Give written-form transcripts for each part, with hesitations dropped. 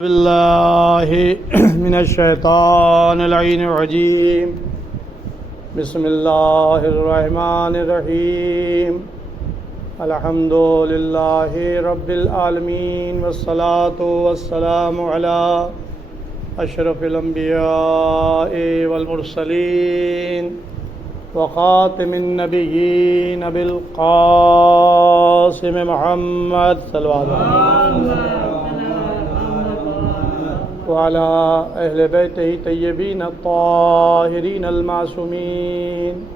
باللہ من الشیطان اللعین الرجیم بسم اللہ الرحمن الرحیم الحمد للہ رب العالمین والصلاة والسلام علی اشرف الانبیاء والمرسلین وخاتم النبیین بالقاسم محمد صلی اللہ علیہ وسلم وعلى أهل بيته طيبين الطاهرين المعصومين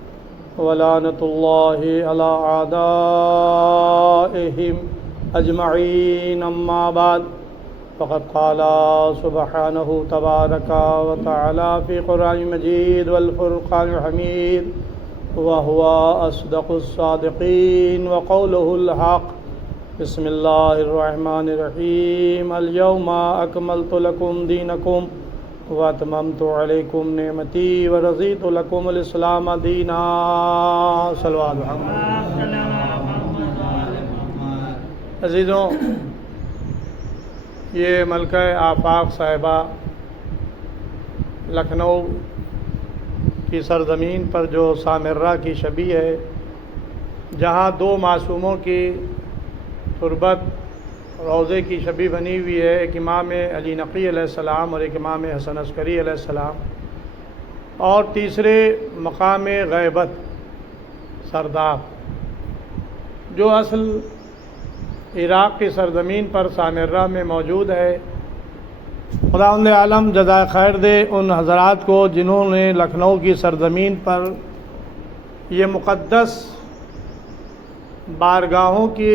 ولعنة الله على أعدائهم أجمعين أما بعد فقد قال سبحانه تبارك وتعالى في قرآن المجيد والفرقان الحميد وهو أصدق الصادقين وقوله الحق بسم اللہ الرحمن الرحیم اليوم اکملت لکم دینکم واتممت علیکم نعمتی ورضیت لکم الاسلام دینا صلوات محمد۔ عزیزوں، یہ ملکہ آفاق صاحبہ لکھنؤ کی سرزمین پر جو سامرہ کی شبیہ ہے، جہاں دو معصوموں کی تربت روضے کی شبیہ بنی ہوئی ہے، ایک امام علی نقی علیہ السلام اور ایک امام حسن عسکری علیہ السلام، اور تیسرے مقام غیبت سرداب جو اصل عراق کی سرزمین پر سامرہ میں موجود ہے۔ خداوند عالم جزائے خیر دے ان حضرات کو جنہوں نے لکھنؤ کی سرزمین پر یہ مقدس بارگاہوں کی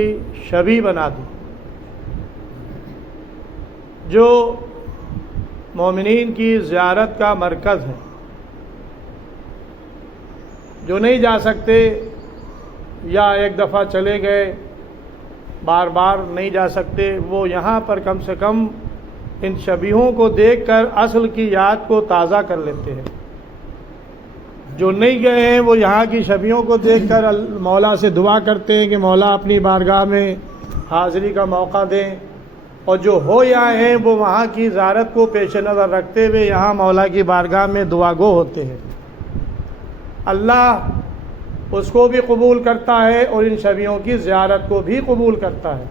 شبیہ بنا دی، جو مومنین کی زیارت کا مرکز ہے۔ جو نہیں جا سکتے یا ایک دفعہ چلے گئے بار بار نہیں جا سکتے، وہ یہاں پر کم سے کم ان شبیہوں کو دیکھ کر اصل کی یاد کو تازہ کر لیتے ہیں۔ جو نہیں گئے ہیں وہ یہاں کی شبیہوں کو دیکھ کر مولا سے دعا کرتے ہیں کہ مولا اپنی بارگاہ میں حاضری کا موقع دیں، اور جو ہو یہاں ہیں وہ وہاں کی زیارت کو پیش نظر رکھتے ہوئے یہاں مولا کی بارگاہ میں دعا گو ہوتے ہیں۔ اللہ اس کو بھی قبول کرتا ہے اور ان شبیہوں کی زیارت کو بھی قبول کرتا ہے۔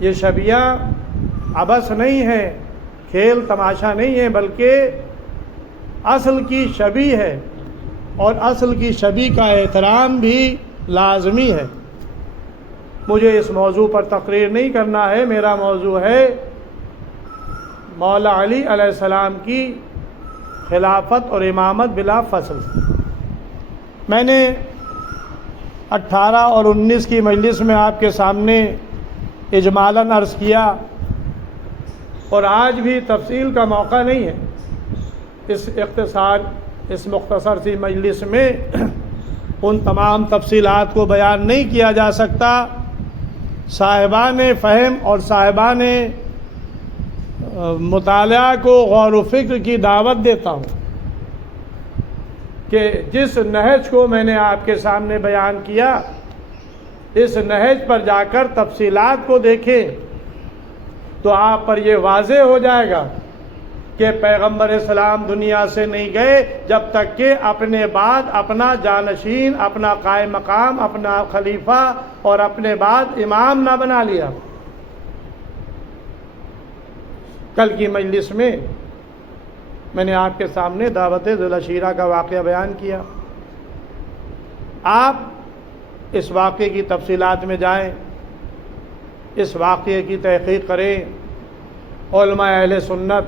یہ شبیہ عبث نہیں ہے، کھیل تماشا نہیں ہے، بلکہ اصل کی شبیہ ہے، اور اصل کی شبیہ کا احترام بھی لازمی ہے۔ مجھے اس موضوع پر تقریر نہیں کرنا ہے، میرا موضوع ہے مولا علی علیہ السلام کی خلافت اور امامت بلا فصل۔ میں نے 18 اور 19 کی مجلس میں آپ کے سامنے اجمالاً عرض کیا، اور آج بھی تفصیل کا موقع نہیں ہے اس مختصر سی مجلس میں ان تمام تفصیلات کو بیان نہیں کیا جا سکتا۔ صاحبان فہم اور صاحبان مطالعہ کو غور و فکر کی دعوت دیتا ہوں کہ جس نہج کو میں نے آپ کے سامنے بیان کیا، اس نہج پر جا کر تفصیلات کو دیکھیں تو آپ پر یہ واضح ہو جائے گا کہ پیغمبر اسلام دنیا سے نہیں گئے جب تک کہ اپنے بعد اپنا جانشین، اپنا قائم مقام، اپنا خلیفہ اور اپنے بعد امام نہ بنا لیا۔ کل کی مجلس میں میں نے آپ کے سامنے دعوت ذی العشیرہ کا واقعہ بیان کیا۔ آپ اس واقعے کی تفصیلات میں جائیں، اس واقعے کی تحقیق کریں، علماء اہل سنت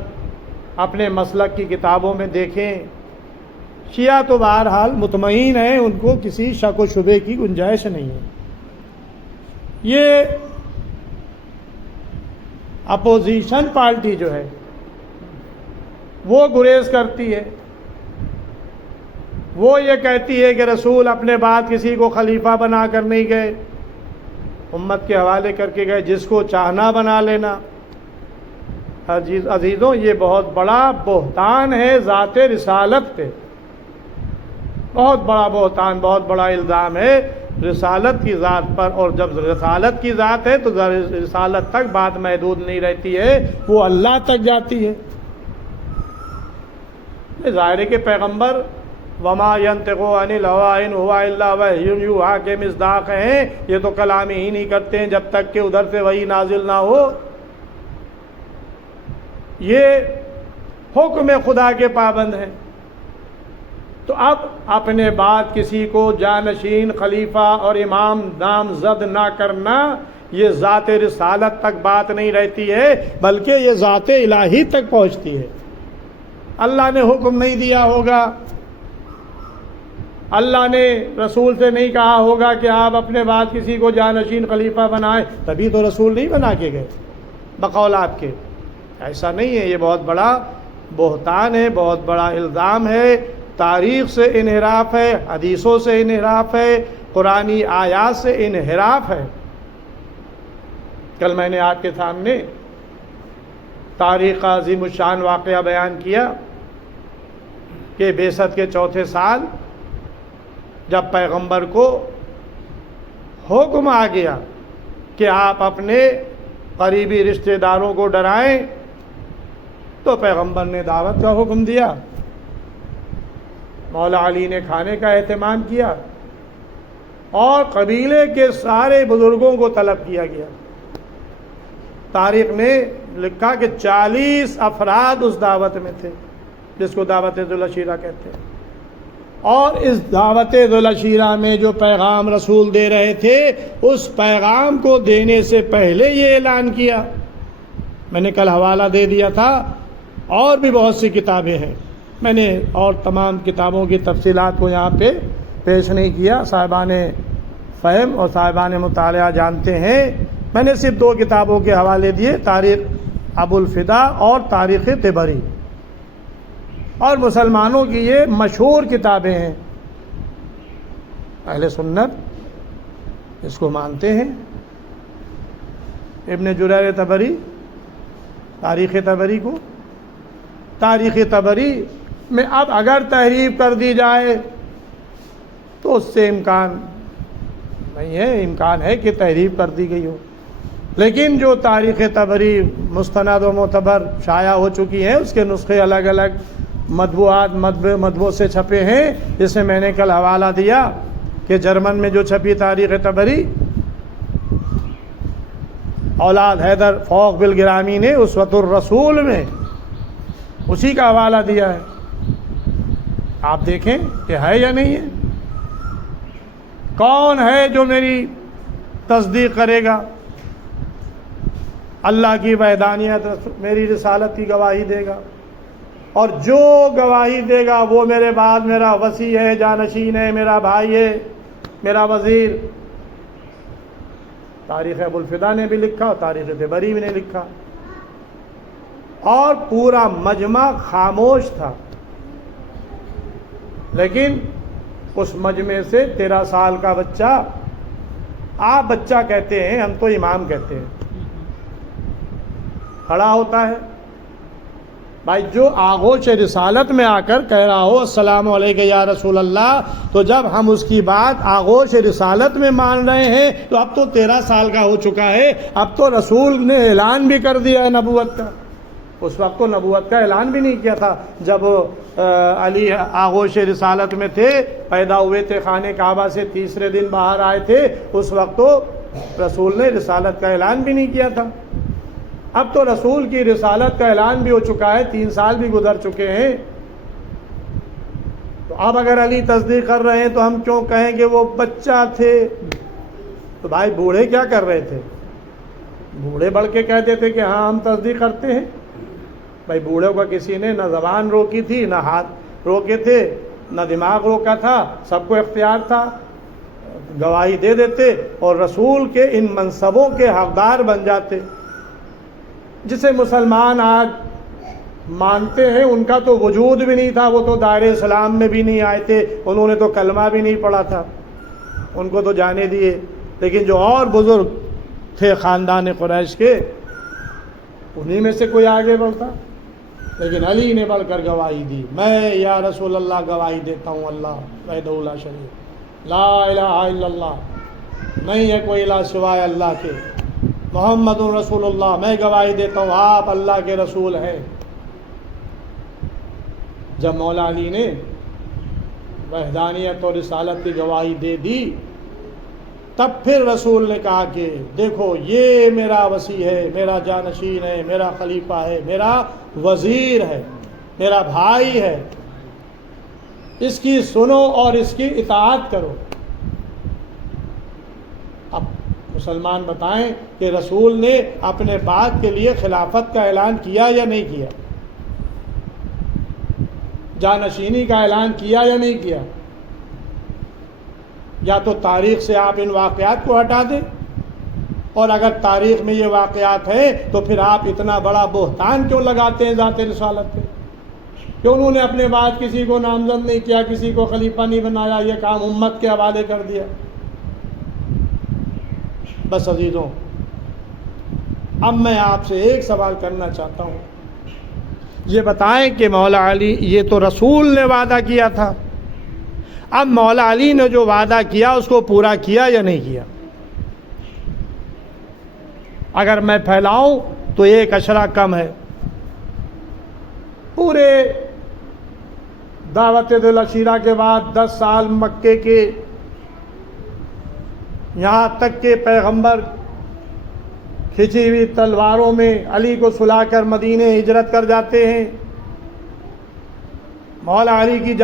اپنے مسلک کی کتابوں میں دیکھیں۔ شیعہ تو بہرحال مطمئن ہیں، ان کو کسی شک و شبے کی گنجائش نہیں ہے۔ یہ اپوزیشن پارٹی جو ہے وہ گریز کرتی ہے، وہ یہ کہتی ہے کہ رسول اپنے بعد کسی کو خلیفہ بنا کر نہیں گئے، امت کے حوالے کر کے گئے، جس کو چاہنا بنا لینا۔ عزیزوں، یہ بہت بڑا بہتان ہے ذات رسالت پہ، بہت بڑا بہتان، بہت بڑا الزام ہے رسالت کی ذات پر، اور جب رسالت کی ذات ہے تو رسالت تک بات محدود نہیں رہتی ہے، وہ اللہ تک جاتی ہے۔ ظاہر ہے کہ پیغمبر وما ينطق عن الهوى ان هو الا وحی یوحی کے مصداق ہیں، یہ تو کلام ہی نہیں کرتے ہیں جب تک کہ ادھر سے وحی نازل نہ ہو۔ یہ حکم خدا کے پابند ہیں۔ تو اب اپنے بعد کسی کو جانشین، خلیفہ اور امام نامزد نہ کرنا، یہ ذات رسالت تک بات نہیں رہتی ہے، بلکہ یہ ذات الہی تک پہنچتی ہے۔ اللہ نے حکم نہیں دیا ہوگا، اللہ نے رسول سے نہیں کہا ہوگا کہ آپ اپنے بعد کسی کو جانشین خلیفہ بنائیں، تبھی تو رسول نہیں بنا کے گئے بقول آپ کے۔ ایسا نہیں ہے، یہ بہت بڑا بہتان ہے، بہت بڑا الزام ہے، تاریخ سے انحراف ہے، حدیثوں سے انحراف ہے، قرآنی آیات سے انحراف ہے۔ کل میں نے آپ کے سامنے تاریخ کا عظیم الشان واقعہ بیان کیا کہ بعثت کے چوتھے سال جب پیغمبر کو حکم آ گیا کہ آپ اپنے قریبی رشتہ داروں کو ڈرائیں، تو پیغمبر نے دعوت کا حکم دیا، مولا علی نے کھانے کا اہتمام کیا، اور قبیلے کے سارے بزرگوں کو طلب کیا گیا۔ تاریخ نے لکھا کہ 40 افراد اس دعوت میں تھے، جس کو دعوت ذوالعشیرہ کہتے ہیں، اور اس دعوت ذوالعشیرہ میں جو پیغام رسول دے رہے تھے، اس پیغام کو دینے سے پہلے یہ اعلان کیا۔ میں نے کل حوالہ دے دیا تھا، اور بھی بہت سی کتابیں ہیں، میں نے اور تمام کتابوں کی تفصیلات کو یہاں پہ پیش نہیں کیا، صاحبان فہم اور صاحبان مطالعہ جانتے ہیں۔ میں نے صرف 2 کتابوں کے حوالے دیے، تاریخ ابو الفدا اور تاریخ طبری، اور مسلمانوں کی یہ مشہور کتابیں ہیں، اہل سنت اس کو مانتے ہیں۔ ابن جریر طبری، تاریخ طبری کو، تاریخ طبری میں اب اگر تحریف کر دی جائے تو اس سے امکان نہیں ہے، امکان ہے کہ تحریف کر دی گئی ہو، لیکن جو تاریخ طبری مستند و معتبر شائع ہو چکی ہیں، اس کے نسخے الگ الگ مطبوعات مطبوع سے چھپے ہیں، جس میں میں نے کل حوالہ دیا کہ جرمن میں جو چھپی تاریخ طبری، اولاد حیدر فوق بالگرامی نے اسوۃ الرسول میں اسی کا حوالہ دیا ہے۔ آپ دیکھیں کہ ہے یا نہیں ہے، کون ہے جو میری تصدیق کرے گا، اللہ کی وحدانیت، میری رسالت کی گواہی دے گا، اور جو گواہی دے گا وہ میرے بعد میرا وصی ہے، جانشین ہے، میرا بھائی ہے، میرا وزیر۔ تاریخ ابو الفدا نے بھی لکھا، تاریخ طبری نے لکھا، اور پورا مجمع خاموش تھا، لیکن اس مجمع سے 13 سال کا بچہ، آپ بچہ کہتے ہیں، ہم تو امام کہتے ہیں، کھڑا ہوتا ہے۔ بھائی جو آغوش رسالت میں آ کر کہہ رہا ہو السلام علیکم یا رسول اللہ، تو جب ہم اس کی بات آغوش رسالت میں مان رہے ہیں تو اب تو 13 سال کا ہو چکا ہے، اب تو رسول نے اعلان بھی کر دیا ہے نبوت کا۔ اس وقت تو نبوت کا اعلان بھی نہیں کیا تھا، جب علی آغوش رسالت میں تھے، پیدا ہوئے تھے خانہ کعبہ سے، تیسرے دن باہر آئے تھے، اس وقت تو رسول نے رسالت کا اعلان بھی نہیں کیا تھا۔ اب تو رسول کی رسالت کا اعلان بھی ہو چکا ہے، 3 سال بھی گزر چکے ہیں، تو اب اگر علی تصدیق کر رہے ہیں تو ہم کیوں کہیں کہ وہ بچہ تھے؟ تو بھائی بوڑھے کیا کر رہے تھے؟ بوڑھے بڑھ کے کہتے تھے کہ ہاں ہم تصدیق کرتے ہیں؟ بھائی بوڑھوں کا کسی نے نہ زبان روکی تھی، نہ ہاتھ روکے تھے، نہ دماغ روکا تھا، سب کو اختیار تھا، گواہی دے دیتے اور رسول کے ان منصبوں کے حقدار بن جاتے۔ جسے مسلمان آج مانتے ہیں ان کا تو وجود بھی نہیں تھا، وہ تو دائرہ اسلام میں بھی نہیں آئے تھے، انہوں نے تو کلمہ بھی نہیں پڑھا تھا، ان کو تو جانے دیے، لیکن جو اور بزرگ تھے خاندان قریش کے، انہی میں سے کوئی آگے بڑھتا، لیکن علی نے بڑھ کر گواہی دی، میں یا رسول اللہ گواہی دیتا ہوں اللہ وحدہ لا شریک، لا الہ الا اللہ، نہیں ہے کوئی الہ سوائے اللہ کے، محمد رسول اللہ، میں گواہی دیتا ہوں آپ اللہ کے رسول ہیں۔ جب مولا علی نے وحدانیت اور رسالت کی گواہی دے دی، تب پھر رسول نے کہا کہ دیکھو یہ میرا وصی ہے، میرا جانشین ہے، میرا خلیفہ ہے، میرا وزیر ہے، میرا بھائی ہے، اس کی سنو اور اس کی اطاعت کرو۔ اب مسلمان بتائیں کہ رسول نے اپنے بعد کے لیے خلافت کا اعلان کیا یا نہیں کیا؟ جانشینی کا اعلان کیا یا نہیں کیا؟ یا تو تاریخ سے آپ ان واقعات کو ہٹا دیں، اور اگر تاریخ میں یہ واقعات ہیں تو پھر آپ اتنا بڑا بہتان کیوں لگاتے ہیں ذات رسالت پہ کہ انہوں نے اپنے بعد کسی کو نامزد نہیں کیا، کسی کو خلیفہ نہیں بنایا، یہ کام امت کے حوالے کر دیا۔ بس عزیزوں، اب میں آپ سے ایک سوال کرنا چاہتا ہوں، یہ بتائیں کہ مولا علی، یہ تو رسول نے وعدہ کیا تھا، اب مولا علی نے جو وعدہ کیا اس کو پورا کیا یا نہیں کیا؟ اگر میں پھیلاؤں تو ایک اشرہ کم ہے۔ پورے دعوت ذوالعشیرہ کے بعد 10 سال مکے کے، یہاں تک کہ پیغمبر کھچی ہوئی تلواروں میں علی کو سلا کر مدینے ہجرت کر جاتے ہیں، مولا علی کی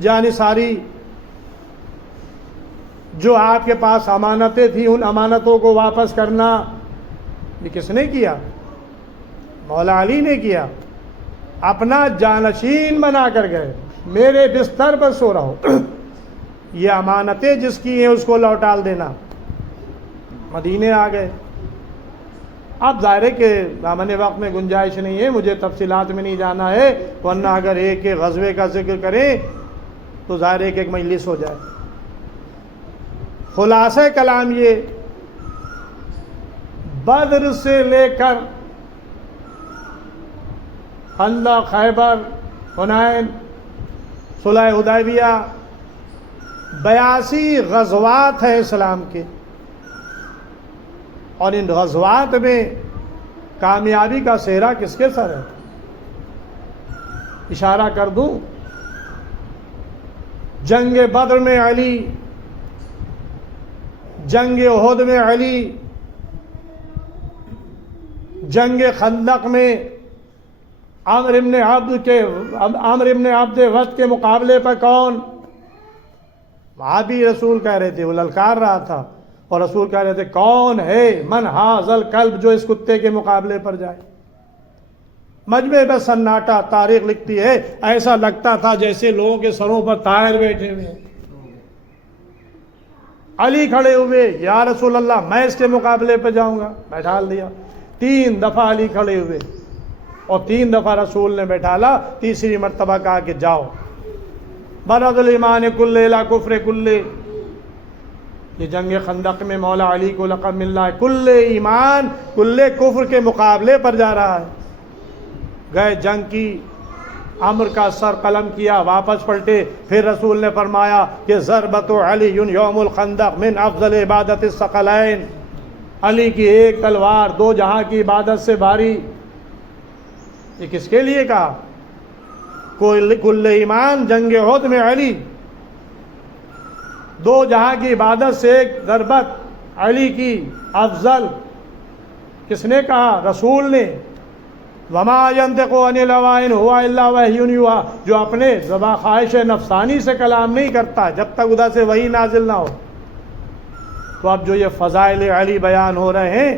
جانثاری، جو آپ کے پاس امانتیں تھیں ان امانتوں کو واپس کرنا، یہ کس نے کیا؟ مولا علی نے کیا، اپنا جانشین بنا کر گئے، میرے بستر پر سو رہا ہو، یہ امانتیں جس کی ہیں اس کو لوٹال دینا، مدینے آ گئے۔ اب ظاہر ہے کہ دامن وقت میں گنجائش نہیں ہے، مجھے تفصیلات میں نہیں جانا ہے، ورنہ اگر ایک ایک غزوے کا ذکر کریں تو ظاہر ہے کہ ایک مجلس ہو جائے۔ خلاصہ کلام یہ، بدر سے لے کر خندق، خیبر، حنین، صلح حدیبیہ، 82 غزوات ہیں اسلام کے، اور ان غزوات میں کامیابی کا سہرا کس کے سر ہے؟ اشارہ کر دوں، جنگ بدر میں علی، جنگ احد میں علی، جنگ خندق میں عمرو بن عبد ود کے مقابلے پر کون؟ وہاں بھی رسول کہہ رہے تھے، وہ للکار رہا تھا، اور رسول کہہ رہے تھے کون ہے من ھذا الکلب جو اس کتے کے مقابلے پر جائے؟ مجمع میں سناٹا، تاریخ لکھتی ہے ایسا لگتا تھا جیسے لوگوں کے سروں پر طائر بیٹھے ہوئے ہیں۔ علی کھڑے ہوئے، یا رسول اللہ میں اس کے مقابلے پہ جاؤں گا، بیٹھال دیا۔ 3 دفعہ علی کھڑے ہوئے اور 3 دفعہ رسول نے بیٹھالا، تیسری مرتبہ کہا کہ جاؤ۔ برد الایمان کل الی کفر کل، یہ جنگ خندق میں مولا علی کو لقب مل رہا ہے کل ایمان کل کفر کے مقابلے پر جا رہا ہے۔ گئے جنگ کی، عمر کا سر قلم کیا، واپس پلٹے، پھر رسول نے فرمایا کہ ضربت علی یوم الخندق من افضل عبادت الثقلین، علی کی ایک تلوار 2 جہاں کی عبادت سے بھاری۔ یہ کس کے لیے کہا؟ کل ایمان جنگ احد میں علی، 2 جہاں کی عبادت سے ایک ضربت علی کی افضل، کس نے کہا؟ رسول نے۔ وما ينطق عن الهوى ان هو الا وحی یوحى، جو اپنے زبا خواہش نفسانی سے کلام نہیں کرتا جب تک ادھر سے وحی نازل نہ ہو۔ تو اب جو یہ فضائل علی بیان ہو رہے ہیں،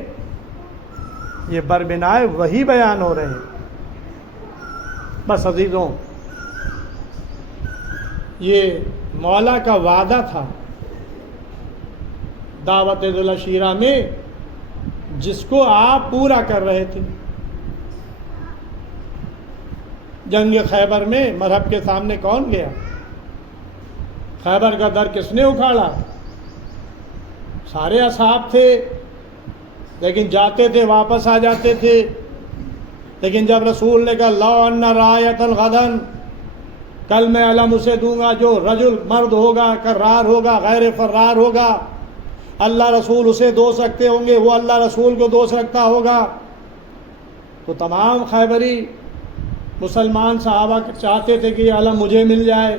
یہ بربنائے وحی بیان ہو رہے ہیں۔ بس عزیزوں، یہ مولا کا وعدہ تھا دعوت ذوالعشیرہ میں، جس کو آپ پورا کر رہے تھے۔ جنگ خیبر میں مرحب کے سامنے کون گیا؟ خیبر کا در کس نے اکھاڑا؟ سارے اصحاب تھے، لیکن جاتے تھے واپس آ جاتے تھے۔ لیکن جب رسول نے کہا لو ان رایۃ غدا کل میں علم اسے دوں گا جو رجل مرد ہوگا، کرار ہوگا، غیر فرار ہوگا، اللہ رسول اسے دوست رکھتے ہوں گے، وہ اللہ رسول کو دوست رکھتا ہوگا۔ تو تمام خیبری مسلمان صحابہ چاہتے تھے کہ یہ علم مجھے مل جائے،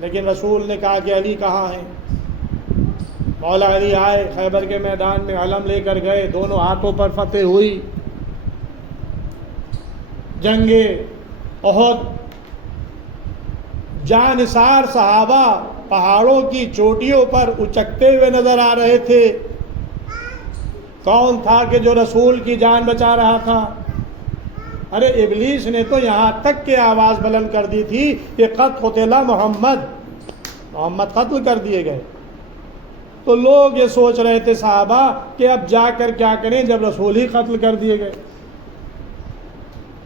لیکن رسول نے کہا کہ علی کہاں ہیں؟ مولا علی آئے، خیبر کے میدان میں علم لے کر گئے، دونوں ہاتھوں پر فتح ہوئی۔ جنگ احد، جانثار صحابہ پہاڑوں کی چوٹیوں پر اچکتے ہوئے نظر آ رہے تھے۔ کون تھا کہ جو رسول کی جان بچا رہا تھا؟ ارے ابلیس نے تو یہاں تک کہ آواز بلند کر دی تھی کہ قد قتل محمد قتل کر دیے گئے۔ تو لوگ یہ سوچ رہے تھے صحابہ کہ اب جا کر کیا کریں جب رسول ہی قتل کر دیے گئے،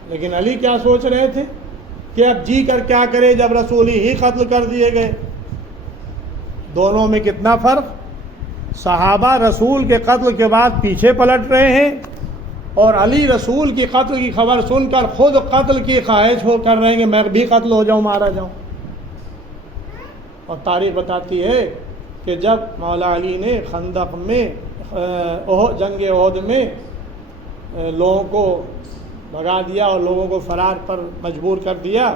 لیکن علی کیا سوچ رہے تھے کہ اب جی کر کیا کریں جب رسول ہی قتل کر دیے گئے۔ دونوں میں کتنا فرق! صحابہ رسول کے قتل کے بعد پیچھے پلٹ رہے ہیں، اور علی رسول کی قتل کی خبر سن کر خود قتل کی خواہش ہو کر رہے ہیں کہ میں بھی قتل ہو جاؤں، مارا جاؤں۔ اور تاریخ بتاتی ہے کہ جب مولا علی نے خندق میں جنگ احد میں لوگوں کو بھگا دیا اور لوگوں کو فرار پر مجبور کر دیا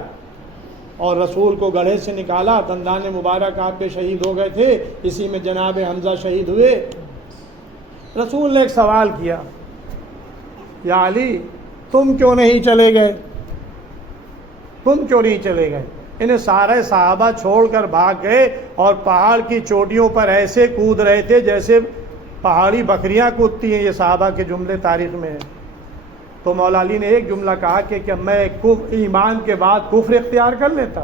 اور رسول کو گڑھے سے نکالا، دندان مبارک آپ کے شہید ہو گئے تھے، اسی میں جناب حمزہ شہید ہوئے۔ رسول نے ایک سوال کیا، یا علی تم کیوں نہیں چلے گئے؟ تم کیوں نہیں چلے گئے؟ انہیں سارے صحابہ چھوڑ کر بھاگ گئے اور پہاڑ کی چوٹیوں پر ایسے کود رہے تھے جیسے پہاڑی بکریاں کودتی ہیں۔ یہ صحابہ کے جملے تاریخ میں ہیں۔ تو مولا علی نے ایک جملہ کہا کہ میں ایمان کے بعد کفر اختیار کر لیتا،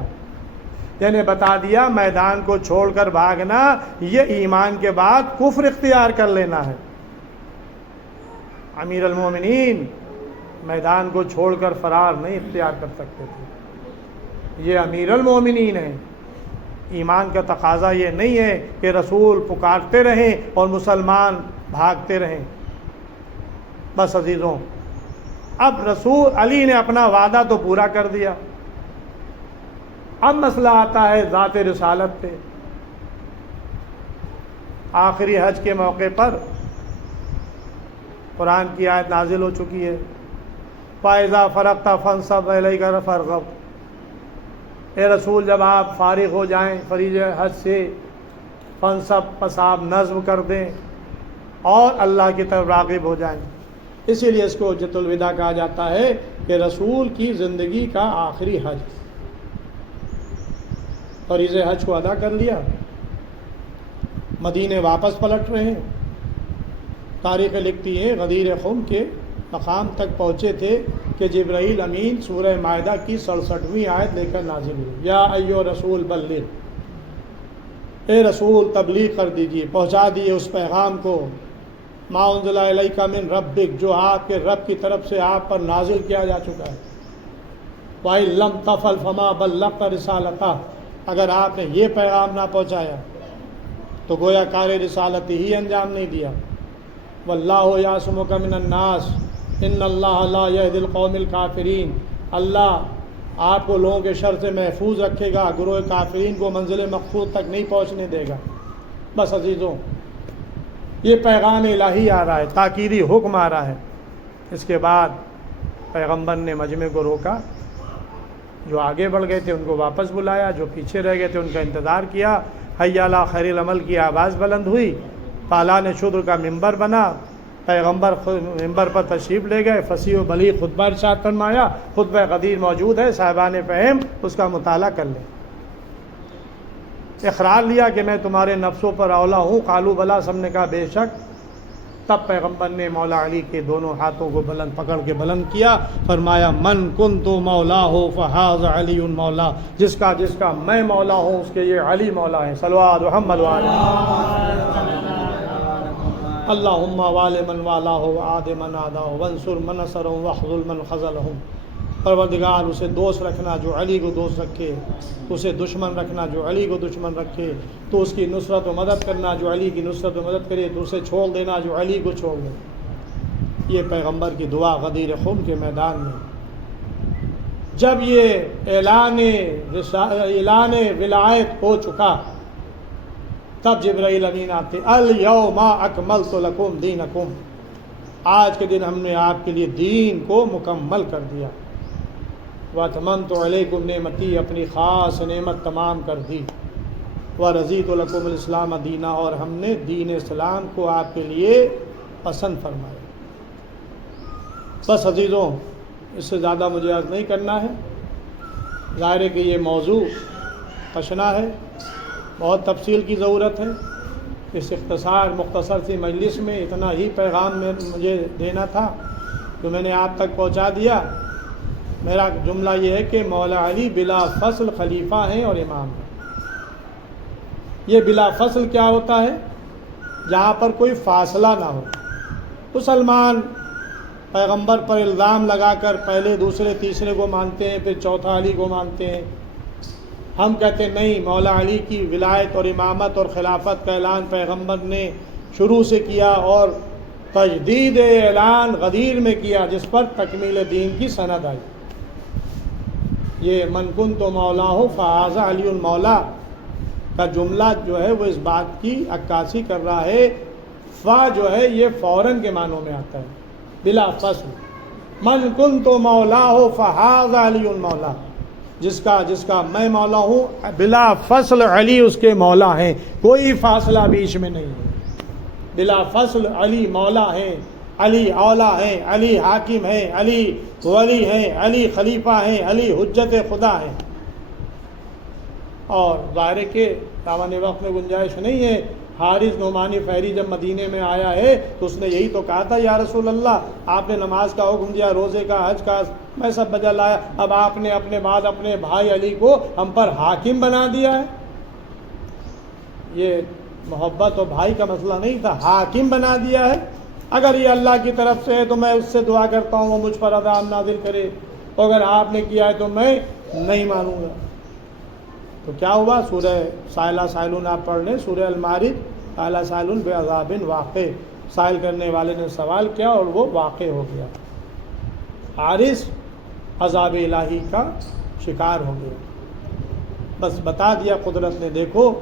یعنی بتا دیا میدان کو چھوڑ کر بھاگنا یہ ایمان کے بعد کفر اختیار کر لینا ہے۔ امیر المومنین میدان کو چھوڑ کر فرار نہیں اختیار کر سکتے تھے، یہ امیر المومنین ہیں۔ ایمان کا تقاضا یہ نہیں ہے کہ رسول پکارتے رہیں اور مسلمان بھاگتے رہیں۔ بس عزیزوں، اب رسول علی نے اپنا وعدہ تو پورا کر دیا، اب مسئلہ آتا ہے ذات رسالت پہ۔ آخری حج کے موقع پر قرآن کی آیت نازل ہو چکی ہے، فَإِذَا فَرَغْتَ فَانصَبْ إِلَيْكَ فَارْغَب۔ اے رسول جب آپ فارغ ہو جائیں فریض حج سے، فَانصَبْ پس آپ نظم کر دیں اور اللہ کی طرف راغب ہو جائیں۔ اسی لیے اس کو حجۃ الوداع کہا جاتا ہے کہ رسول کی زندگی کا آخری حج، فریض حج کو ادا کر لیا، مدینے واپس پلٹ رہے ہیں۔ تاریخ لکھتی ہے غدیر خم کے مقام تک پہنچے تھے کہ جبرائیل امین سورہ مائدہ کی 67ویں آیت لے کر نازل ہوئی، یا ایھا رسول بلغ، اے رسول تبلیغ کر دیجیے، پہنچا دیے اس پیغام کو، ما انزل الیک من ربک، جو آپ کے رب کی طرف سے آپ پر نازل کیا جا چکا ہے، وَإِن لَّمْ تَفْعَلْ فَمَا بَلَّغْتَ رِسَالَتَهُ، اگر آپ نے یہ پیغام نہ پہنچایا تو گویا کار رسالت ہی انجام نہیں دیا۔ وَاللَّهُ يَعْصِمُكَ مِنَ النَّاسِ إِنَّ اللَّهَ لَا يَهْدِي الْقَوْمَ الْكَافِرِينَ، اللہ آپ کو لوگوں کے شر سے محفوظ رکھے گا، گروہ کافرین کو منزل مقصود تک نہیں پہنچنے دے گا۔ بس عزیزوں، یہ پیغام الہی آ رہا ہے، تاکیدی حکم آ رہا ہے۔ اس کے بعد پیغمبر نے مجمع کو روکا، جو آگے بڑھ گئے تھے ان کو واپس بلایا، جو پیچھے رہ گئے تھے ان کا انتظار کیا۔ حی علی خیر العمل کی آواز بلند ہوئی، پالان شدر کا ممبر بنا، پیغمبر ممبر پر تشریف لے گئے، فصیح و بلیغ خطبہ ارشاد فرمایا۔ خطبہ غدیر موجود ہے، صاحبان فہم اس کا مطالعہ کر لیں۔ اقرار لیا کہ میں تمہارے نفسوں پر اولا ہوں، قالوا بلا، سب نے کہا بے شک۔ تب پیغمبر نے مولا علی کے دونوں ہاتھوں کو بلند پکڑ کے بلند کیا، فرمایا من کنت مولا ہو فہذا علی مولا، جس کا میں مولا ہوں اس کے یہ علی مولا ہے۔ صلوات محمد اللہم والی من والہ وعاد من عادہ وانصر من نصرہ واخذل من خذلہ۔ پروردگار اسے دوست رکھنا جو علی کو دوست رکھے، اسے دشمن رکھنا جو علی کو دشمن رکھے، تو اس کی نصرت و مدد کرنا جو علی کی نصرت و مدد کرے، تو اسے چھوڑ دینا جو علی کو چھوڑ دے۔ یہ پیغمبر کی دعا غدیر خم کے میدان میں۔ جب یہ اعلان ولایت ہو چکا تب جبرائیل امین آتے، الیوم اکملت لکم دینکم، آج کے دن ہم نے آپ کے لیے دین کو مکمل کر دیا، واتممت علیکم نعمتی، اپنی خاص نعمت تمام کر دی، ورضیت لکم الاسلام دینا، اور ہم نے دین اسلام کو آپ کے لیے پسند فرمایا۔ بس عزیزوں، اس سے زیادہ مجھے عرض نہیں کرنا ہے، ظاہر ہے کہ یہ موضوع کشنا ہے، بہت تفصیل کی ضرورت ہے۔ اس مختصر سی مجلس میں اتنا ہی پیغام مجھے دینا تھا جو میں نے آپ تک پہنچا دیا۔ میرا جملہ یہ ہے کہ مولا علی بلا فصل خلیفہ ہیں اور امام ہیں۔ یہ بلا فصل کیا ہوتا ہے؟ جہاں پر کوئی فاصلہ نہ ہو۔ مسلمان پیغمبر پر الزام لگا کر پہلے دوسرے تیسرے کو مانتے ہیں، پھر چوتھا علی کو مانتے ہیں۔ ہم کہتے ہیں نہیں، مولا علی کی ولایت اور امامت اور خلافت کا اعلان پیغمبر نے شروع سے کیا اور تجدید اعلان غدیر میں کیا، جس پر تکمیل دین کی سند آئی۔ یہ من کنت مولاہ فہذا علی المولا کا جملہ جو ہے وہ اس بات کی عکاسی کر رہا ہے۔ فا جو ہے یہ فوراً کے معنوں میں آتا ہے، بلا فصل۔ من کنت مولاہ فہذا علی المولا، جس کا میں مولا ہوں، بلا فصل علی اس کے مولا ہیں، کوئی فاصلہ بیچ میں نہیں ہے۔ بلا فصل علی مولا ہیں، علی اولا ہیں، علی حاکم ہیں، علی ولی ہیں، علی خلیفہ ہیں، علی حجت خدا ہیں۔ اور ظاہر ہے کہ دامن وقت میں گنجائش نہیں ہے۔ حارث نعمانی فہری جب مدینے میں آیا ہے تو اس نے یہی تو کہا تھا، یا رسول اللہ آپ نے نماز کا حکم دیا، روزے کا، حج کا، میں سب بجا لایا، اب آپ نے اپنے بعد اپنے بھائی علی کو ہم پر حاکم بنا دیا ہے۔ یہ محبت اور بھائی کا مسئلہ نہیں تھا، حاکم بنا دیا ہے۔ اگر یہ اللہ کی طرف سے ہے تو میں اس سے دعا کرتا ہوں وہ مجھ پر عذاب نازل کرے، اگر آپ نے کیا ہے تو میں نہیں مانوں گا۔ تو کیا ہوا؟ سورہ سائلہ سائلون آپ پڑھ لیں، سورہ المعارج، سائلہ سائلون بعذاب واقع، سائل کرنے والے نے سوال کیا اور وہ واقع ہو گیا۔ حارث عذاب الہی کا شکار ہو گیا۔ بس بتا دیا قدرت نے، دیکھو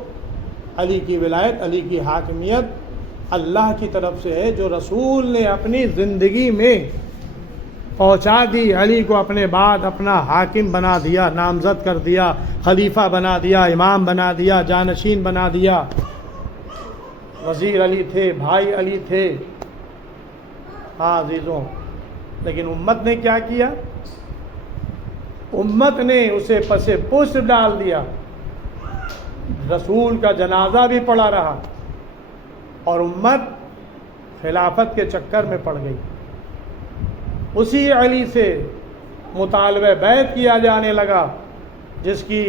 علی کی ولایت، علی کی حاکمیت اللہ کی طرف سے ہے، جو رسول نے اپنی زندگی میں پہنچا دی۔ علی کو اپنے بعد اپنا حاکم بنا دیا، نامزد کر دیا، خلیفہ بنا دیا، امام بنا دیا، جانشین بنا دیا۔ وزیر علی تھے، بھائی علی تھے۔ ہاں عزیزوں، لیکن امت نے کیا کیا؟ امت نے اسے پس پشت ڈال دیا۔ رسول کا جنازہ بھی پڑا رہا اور امت خلافت کے چکر میں پڑ گئی۔ اسی علی سے مطالبہ بیعت کیا جانے لگا، جس کی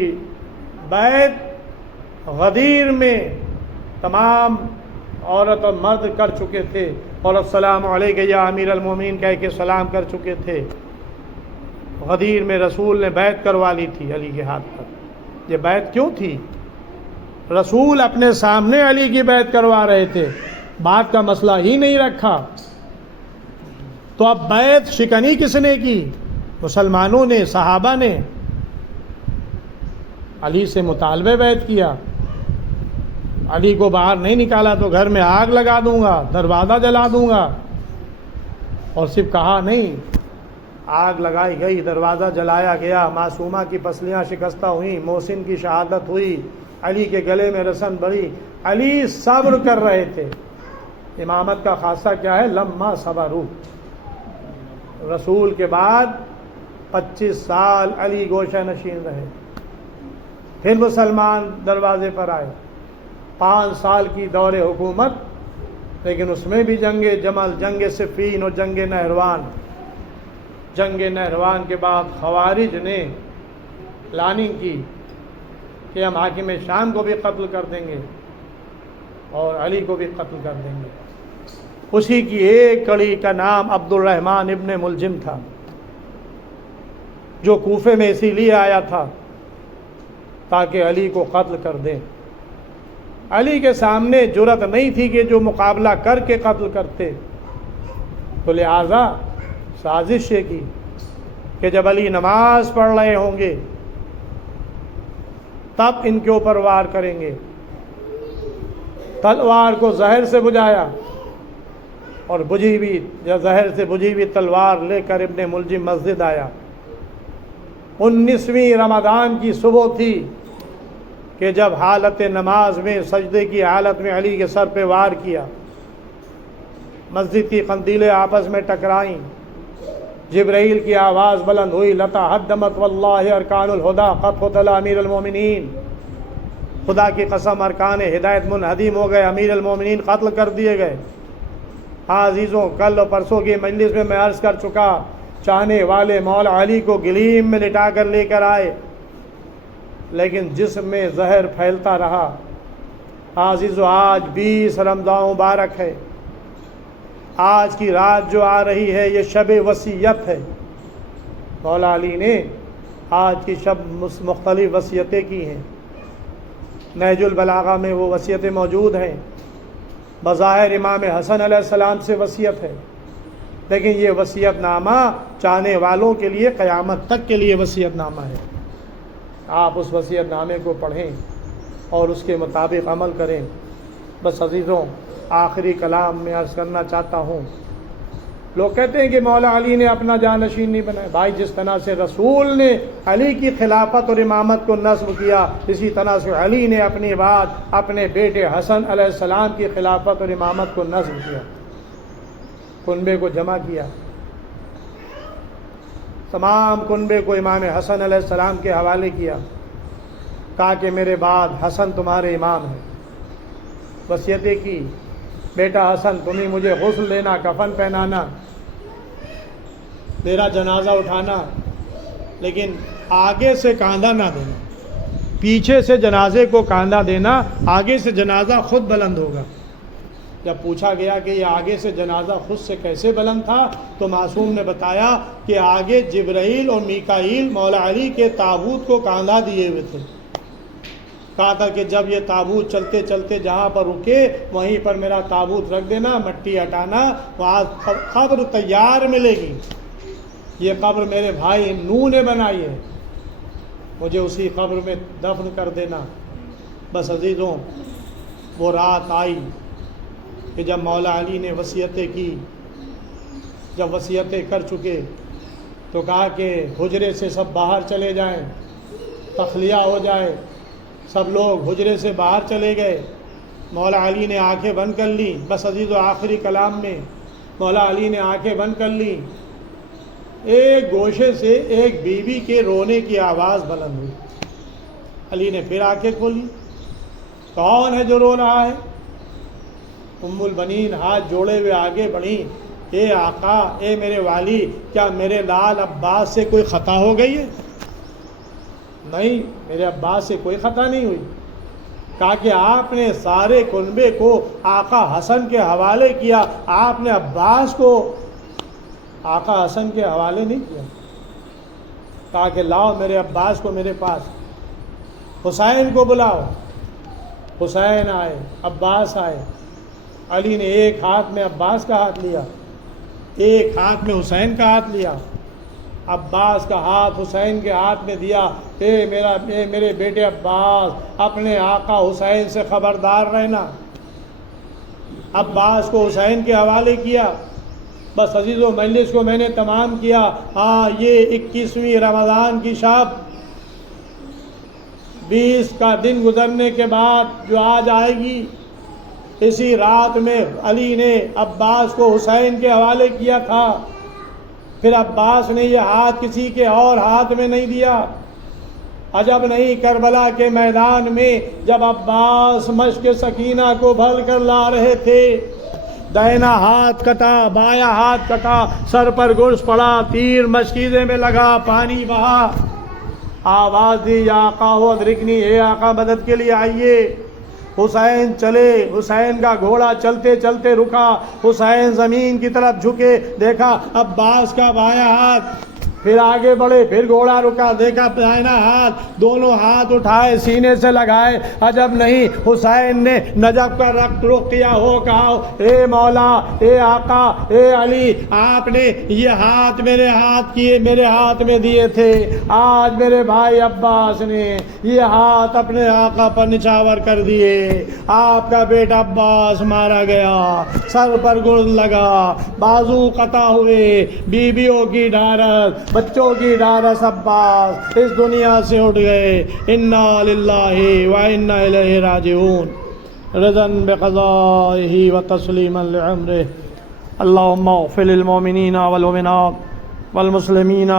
بیعت غدیر میں تمام عورت اور مرد کر چکے تھے، اور السلام علیک یا امیر المومنین کہہ کے سلام کر چکے تھے۔ غدیر میں رسول نے بیعت کروا لی تھی علی کے ہاتھ پر۔ یہ بیعت کیوں تھی؟ رسول اپنے سامنے علی کی بیعت کروا رہے تھے، بات کا مسئلہ ہی نہیں رکھا۔ تو اب بیعت شکنی کس نے کی؟ مسلمانوں نے، صحابہ نے۔ علی سے مطالبہ بیعت کیا، علی کو باہر نہیں نکالا تو گھر میں آگ لگا دوں گا، دروازہ جلا دوں گا۔ اور صرف کہا نہیں، آگ لگائی گئی، دروازہ جلایا گیا، معصومہ کی پسلیاں شکستہ ہوئیں، محسن کی شہادت ہوئی، علی کے گلے میں رسن بڑھی۔ علی صبر کر رہے تھے۔ امامت کا خاصہ کیا ہے؟ لما صبروا۔ رسول کے بعد 25 سال علی گوشہ نشین رہے، پھر مسلمان دروازے پر آئے۔ 5 سال کی دور حکومت، لیکن اس میں بھی جنگ جمل، جنگ صفین اور جنگ نہروان۔ جنگ نہروان کے بعد خوارج نے پلاننگ کی کہ ہم حاکم شام کو بھی قتل کر دیں گے اور علی کو بھی قتل کر دیں گے۔ اسی کی ایک کڑی کا نام عبد الرحمن ابن ملجم تھا، جو کوفے میں اسی لیے آیا تھا تاکہ علی کو قتل کر دیں۔ علی کے سامنے جرأت نہیں تھی کہ جو مقابلہ کر کے قتل کرتے، تو لہذا سازش یہ کی کہ جب علی نماز پڑھ رہے ہوں گے تب ان کے اوپر وار کریں گے۔ تلوار کو زہر سے بجھایا اور بجھی ہوئی زہر سے بجھی ہوئی تلوار لے کر ابن ملجم مسجد آیا۔ 19ویں رمضان کی صبح تھی کہ جب حالت نماز میں سجدے کی حالت میں علی کے سر پہ وار کیا، مسجد کی قندیلیں آپس میں ٹکرائیں، جبرائیل کی آواز بلند ہوئی، لتحدمت واللہ ارکان الہدا قد قتل امیر المومنین، خدا کی قسم ارکان ہدایت منہدم ہو گئے، امیر المومنین قتل کر دیے گئے۔ ہاں عزیزوں، کل اور پرسوں کی مجلس میں عرض کر چکا، چاہنے والے مولا علی کو گلیم میں لٹا کر لے کر آئے، لیکن جسم میں زہر پھیلتا رہا۔ ہاں عزیزوں، آج 20 رمضان مبارک ہے، آج کی رات جو آ رہی ہے یہ شب وصیت ہے۔ مولا علی نے آج کی شب مختلف وصیتیں کی ہیں، نہج البلاغہ میں وہ وصیتیں موجود ہیں۔ بظاہر امام حسن علیہ السلام سے وصیت ہے، لیکن یہ وصیت نامہ چاہنے والوں کے لیے قیامت تک کے لیے وصیت نامہ ہے۔ آپ اس وصیت نامے کو پڑھیں اور اس کے مطابق عمل کریں۔ بس عزیزوں، آخری کلام میں عرض کرنا چاہتا ہوں، لوگ کہتے ہیں کہ مولا علی نے اپنا جانشین نہیں بنایا۔ بھائی، جس طرح سے رسول نے علی کی خلافت اور امامت کو نصب کیا، اسی طرح سے علی نے اپنی بعد اپنے بیٹے حسن علیہ السلام کی خلافت اور امامت کو نصب کیا، کنبے کو جمع کیا، تمام کنبے کو امام حسن علیہ السلام کے حوالے کیا، کہا کہ میرے بعد حسن تمہارے امام ہیں۔ وصیتیں کی، بیٹا حسن تمہیں مجھے غسل دینا، کفن پہنانا، میرا جنازہ اٹھانا، لیکن آگے سے کاندھا نہ دینا، پیچھے سے جنازے کو کاندھا دینا، آگے سے جنازہ خود بلند ہوگا۔ جب پوچھا گیا کہ یہ آگے سے جنازہ خود سے کیسے بلند تھا، تو معصوم نے بتایا کہ آگے جبرائیل اور میکائیل مولا علی کے تابوت کو کاندھا دیے ہوئے تھے۔ کہا تھا کہ جب یہ تابوت چلتے چلتے جہاں پر رکے وہیں پر میرا تابوت رکھ دینا، مٹی ہٹانا، وہاں قبر تیار ملے گی، یہ قبر میرے بھائی نو نے بنائی ہے، مجھے اسی قبر میں دفن کر دینا۔ بس عزیزوں، وہ رات آئی کہ جب مولا علی نے وصیتیں کی، جب وصیتیں کر چکے تو کہا کہ حجرے سے سب باہر چلے جائیں، تخلیہ ہو جائے۔ سب لوگ حجرے سے باہر چلے گئے، مولا علی نے آنکھیں بند کر لی۔ بس عزیزو، آخری کلام میں مولا علی نے آنکھیں بند کر لی، ایک گوشے سے ایک بیوی کے رونے کی آواز بلند ہوئی۔ علی نے پھر آنکھیں کھولی، کون ہے جو رو رہا ہے؟ ام البنین ہاتھ جوڑے ہوئے آگے بڑھی، اے آقا، اے میرے والی، کیا میرے لال عباس سے کوئی خطا ہو گئی ہے؟ نہیں، میرے عباس سے کوئی خطا نہیں ہوئی۔ کہا کہ آپ نے سارے کنبے کو آقا حسن کے حوالے کیا، آپ نے عباس کو آقا حسن کے حوالے نہیں کیا۔ کہا کہ لاؤ میرے عباس کو میرے پاس، حسین کو بلاؤ۔ حسین آئے، عباس آئے، علی نے ایک ہاتھ میں عباس کا ہاتھ لیا، ایک ہاتھ میں حسین کا ہاتھ لیا، عباس کا ہاتھ حسین کے ہاتھ میں دیا، اے میرے بیٹے عباس، اپنے آقا حسین سے خبردار رہنا۔ عباس کو حسین کے حوالے کیا۔ بس عزیزو، مجلس کو میں نے تمام کیا۔ ہاں، یہ 21ویں رمضان کی شب، 20 کا دن گزرنے کے بعد جو آج آئے گی، اسی رات میں علی نے عباس کو حسین کے حوالے کیا تھا۔ پھر عباس نے یہ ہاتھ کسی کے اور ہاتھ میں نہیں دیا۔ عجب نہیں، کربلا کے میدان میں جب عباس مشک سکینہ کو بھر کر لا رہے تھے، دائنا ہاتھ کٹا، بایاں ہاتھ کٹا، سر پر گرز پڑا، تیر مشکیزے میں لگا، پانی بہا، آواز دی، یا آقا ہو ادرکنی، اے آقا مدد کے لیے آئیے۔ حسین چلے، حسین کا گھوڑا چلتے چلتے رکا، حسین زمین کی طرف جھکے، دیکھا عباس کا بایاں ہاتھ پھر آگے بڑھے، پھر گھوڑا رکا، دیکھا دائنا ہاتھ، دونوں ہاتھ اٹھائے سینے سے لگائے، عجب نہیں حسین نے نجف کا رخ کیا ہو، کہا اے مولا، اے آقا، اے علی، آپ نے یہ ہاتھ میرے ہاتھ کیے، میرے ہاتھ میں دیے تھے، آج میرے بھائی عباس نے یہ ہاتھ اپنے آقا پر نچھاور کر دیے، آپ کا بیٹا عباس مارا گیا، سر پر گرد لگا، بازو قطع ہوئے، بیویوں کی ڈھارس، بچوں کی ڈھارس، عباس اس دنیا سے اٹھ گئے، انا للہ و انا الیہ راجعون، رضا بقضائہ و تسلیما لعمرہ۔ اللہم اغفر للمؤمنین والمؤمنات والمسلمین